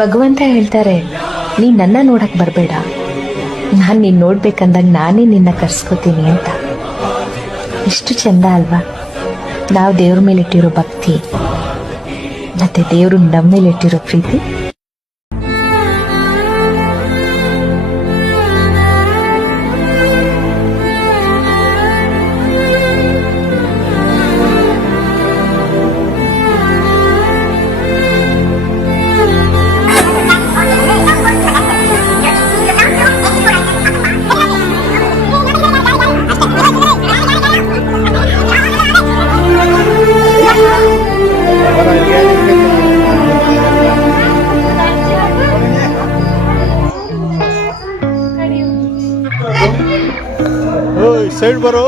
ಭಗವಂತ ಹೇಳ್ತಾರೆ, ನೀನ್ ನನ್ನ ನೋಡಕ್ ಬರ್ಬೇಡ, ನಾನ್ ನೀನ್ ನೋಡ್ಬೇಕಂದಾಗ ನಾನೇ ನಿನ್ನ ಕರ್ಸ್ಕೋತೀನಿ ಅಂತ. ಎಷ್ಟು ಚಂದ ಅಲ್ವಾ ನಾವು ದೇವ್ರ ಮೇಲೆ ಇಟ್ಟಿರೋ ಭಕ್ತಿ ಮತ್ತೆ ದೇವ್ರು ನಮ್ಮ ಮೇಲೆ ಇಟ್ಟಿರೋ ಪ್ರೀತಿ. ಸೈಡ್ ಬರೋ.